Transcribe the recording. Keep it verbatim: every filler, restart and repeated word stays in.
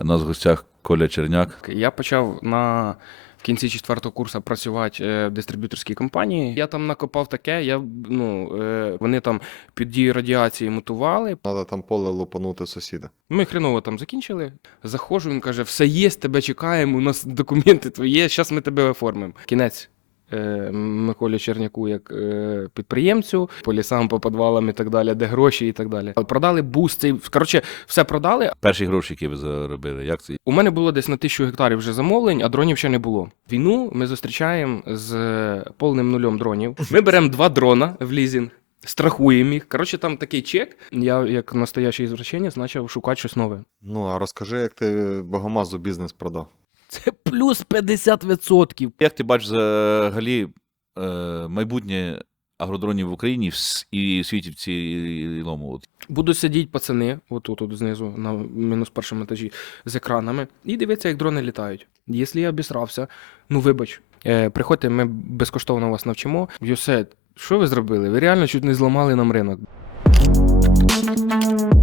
У нас в гостях Коля Черняк. Я почав на в кінці четвертого курсу працювати в дистриб'юторській компанії. Я там накопав таке, я, ну, вони там під дією радіації мутували. Треба там поле лупанути сусіда. Ми хреново там закінчили. Заходжу, він каже, все є, тебе чекаємо, у нас документи твої є, зараз ми тебе оформимо. Кінець. Миколі Черняку як е, підприємцю, по лісам, по підвалам і так далі, де гроші і так далі. Продали бус, цей, коротше, все продали. Перші гроші, які ви заробили, як це? У мене було десь на тисячу гектарів вже замовлень, а дронів ще не було. Війну ми зустрічаємо з повним нульом дронів. Ми беремо два дрона в лізинг, страхуємо їх. Коротше, там такий чек. Я, як настоящий извращенець, почав шукати щось нове. Ну, а розкажи, як ти Богомазу бізнес продав? Це плюс п'ятдесят відсотків. Як ти бачиш взагалі е, майбутнє агродронів в Україні вс- і в світі в цілому? От. Будуть сидіти пацани, отут, от знизу, на мінус першому етажі, з екранами, і дивитися, як дрони літають. Якщо я обісрався, ну вибач, е, приходьте, ми безкоштовно вас навчимо. Йосе, що ви зробили? Ви реально чуть не зламали нам ринок.